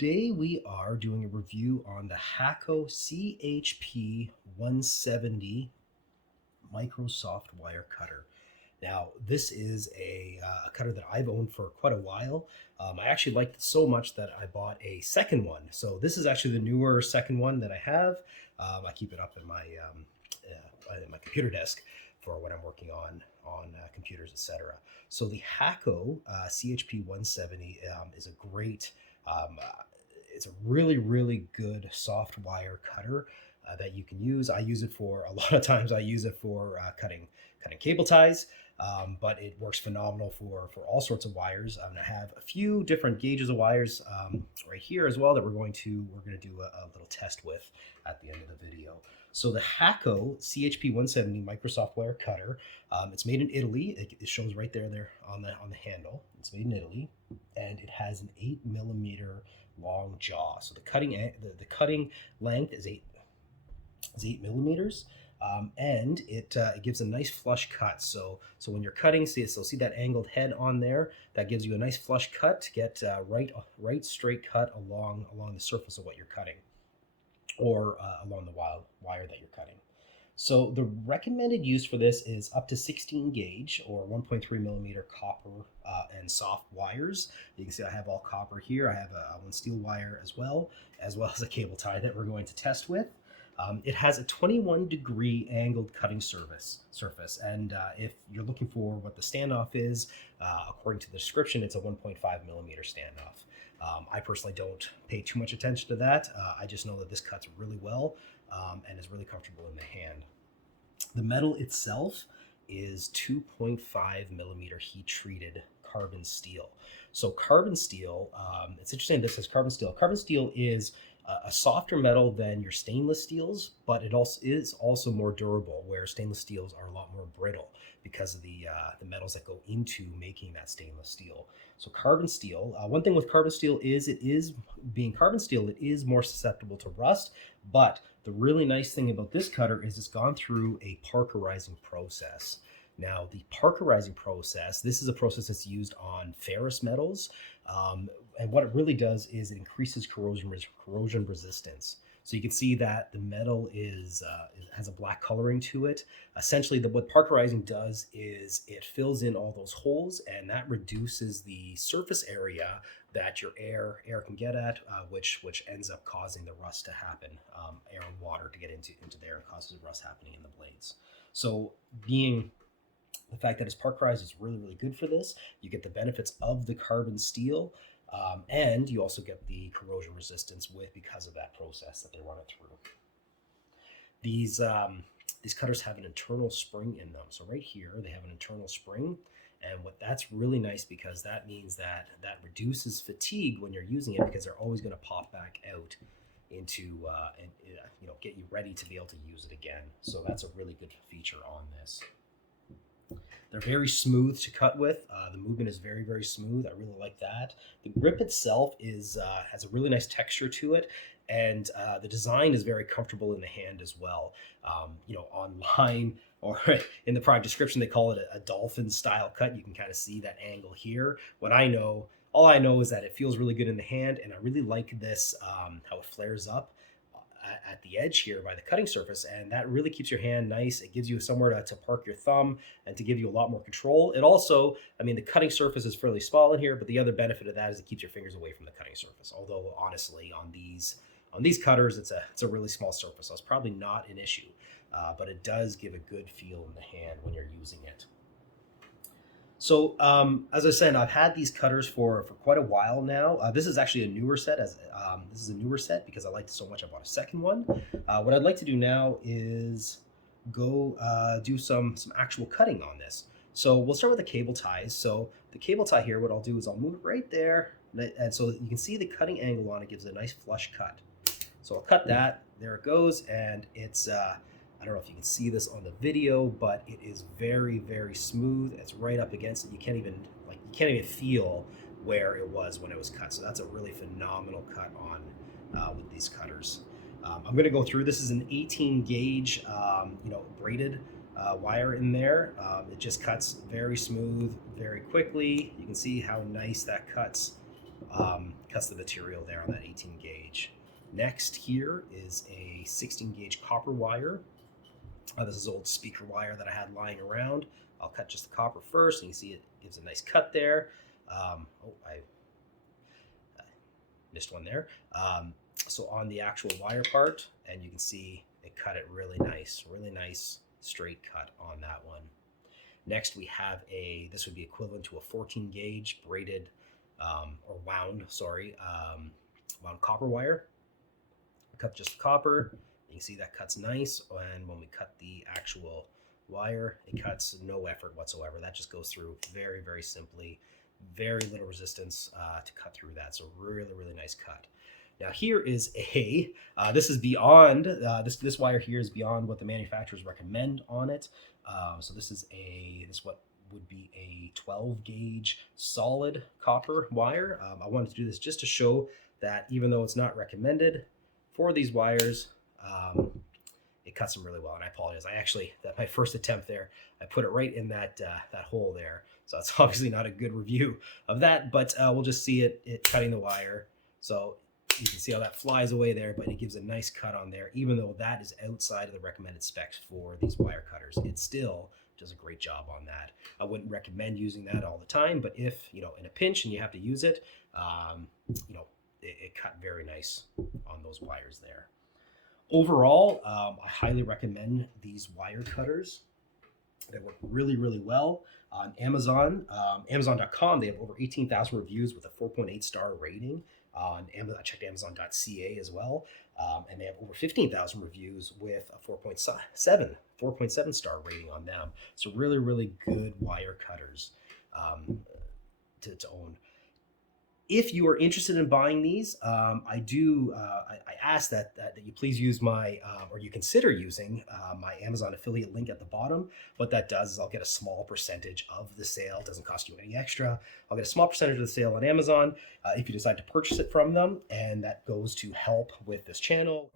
Today we are doing a review on the Hakko CHP-170 Micro Soft Wire Cutter. Now, this is a cutter that I've owned for quite a while. I actually liked it so much that I bought a second one. So this is actually the newer second one that I have. I keep it up in my computer desk for when I'm working on computers, etc. So the Hakko CHP-170 is a great it's a really good soft wire cutter that you can use. I use it for a lot of times. I use it for cutting cable ties, but it works phenomenal for all sorts of wires. I'm going to have a few different gauges of wires right here as well that we're going to do a little test with at the end of the video. So the Hakko CHP-170 Microsoft Wire Cutter, it's made in Italy. It shows right there on the handle. It's made in Italy, and it has an 8mm long jaw. So the cutting length is 8 millimeters. And it gives a nice flush cut. So when you're cutting, see that angled head on there. That gives you a nice flush cut to get right straight cut along the surface of what you're cutting, or along the wire that you're cutting. So the recommended use for this is up to 16 gauge or 1.3 millimeter copper and soft wires. You can see I have all copper here. I have one steel wire as well as a cable tie that we're going to test with. It has a 21-degree angled cutting surface, and if you're looking for what the standoff is, according to the description, it's a 1.5 millimeter standoff. I personally don't pay too much attention to that. I just know that this cuts really well and is really comfortable in the hand. The metal itself is 2.5 millimeter heat treated carbon steel. So carbon steel, it's interesting this says carbon steel. Carbon steel is a softer metal than your stainless steels, but it also is more durable, where stainless steels are a lot more brittle because of the metals that go into making that stainless steel. So carbon steel, one thing with carbon steel is being carbon steel, it is more susceptible to rust, but the really nice thing about this cutter is it's gone through a parkerizing process. Now, the parkerizing process, this is a process that's used on ferrous metals, and what it really does is it increases corrosion resistance. So you can see that the metal has a black coloring to it. Essentially, what parkerizing does is it fills in all those holes, and that reduces the surface area that your air can get at, which ends up causing the rust to happen. Air and water to get into there and causes rust happening in the blades. So the fact that it's parkerized is really good for this. You get the benefits of the carbon steel, and you also get the corrosion resistance because of that process that they run it through. These cutters have an internal spring in them. So right here, they have an internal spring. And that's really nice, because that means that reduces fatigue when you're using it, because they're always going to pop back out into and get you ready to be able to use it again. So that's a really good feature on this. They're very smooth to cut with. The movement is very smooth. I really like that. The grip itself has a really nice texture to it, and the design is very comfortable in the hand as well. Online or in the product description, they call it a dolphin style cut. You can kind of see that angle here. All I know is that it feels really good in the hand, and I really like this, how it flares up at the edge here by the cutting surface, and that really keeps your hand nice. It gives you somewhere to park your thumb and to give you a lot more control. It also, the cutting surface is fairly small in here, but the other benefit of that is it keeps your fingers away from the cutting surface. Although honestly, on these cutters, it's a really small surface, so it's probably not an issue, but it does give a good feel in the hand when you're using it. So as I said, I've had these cutters for quite a while now. This is actually a newer set. This is a newer set because I liked it so much I bought a second one. What I'd like to do now is go do some actual cutting on this. So we'll start with the cable ties. So the cable tie here, what I'll do is I'll move it right there, and so you can see the cutting angle on it gives a nice flush cut. So I'll cut that. There it goes, and it's I don't know if you can see this on the video, but it is very smooth. It's right up against it. You can't even feel where it was when it was cut. So that's a really phenomenal cut on with these cutters. I'm going to go through. This is an 18 gauge, braided wire in there. It just cuts very smooth, very quickly. You can see how nice that cuts cuts the material there on that 18 gauge. Next here is a 16 gauge copper wire. This is old speaker wire that I had lying around. I'll cut just the copper first, and you see it gives a nice cut there. I missed one there. So on the actual wire part, and you can see it cut it really nice straight cut on that one. Next we have this would be equivalent to a 14 gauge braided or wound copper wire. Cut just the copper. You can see that cuts nice, and when we cut the actual wire, it cuts no effort whatsoever. That just goes through very, very simply, very little resistance to cut through that. So really, really nice cut. Now here is this is beyond, this wire here is beyond what the manufacturers recommend on it. So this is what would be a 12 gauge solid copper wire. I wanted to do this just to show that even though it's not recommended for these wires, it cuts them really well. And I apologize. My first attempt there, I put it right in that hole there. So it's obviously not a good review of that, but we'll just see it cutting the wire. So you can see how that flies away there, but it gives a nice cut on there. Even though that is outside of the recommended specs for these wire cutters, it still does a great job on that. I wouldn't recommend using that all the time, but if, in a pinch and you have to use it, it cut very nice on those wires there. Overall, I highly recommend these wire cutters. They work really, really well. On Amazon, Amazon.com, they have over 18,000 reviews with a 4.8 star rating. On Amazon, I checked Amazon.ca as well, and they have over 15,000 reviews with a 4.7 star rating on them. So really, really good wire cutters to own. If you are interested in buying these, I ask that you please use or you consider using my Amazon affiliate link at the bottom. What that does is I'll get a small percentage of the sale. It doesn't cost you any extra. I'll get a small percentage of the sale on Amazon if you decide to purchase it from them, and that goes to help with this channel.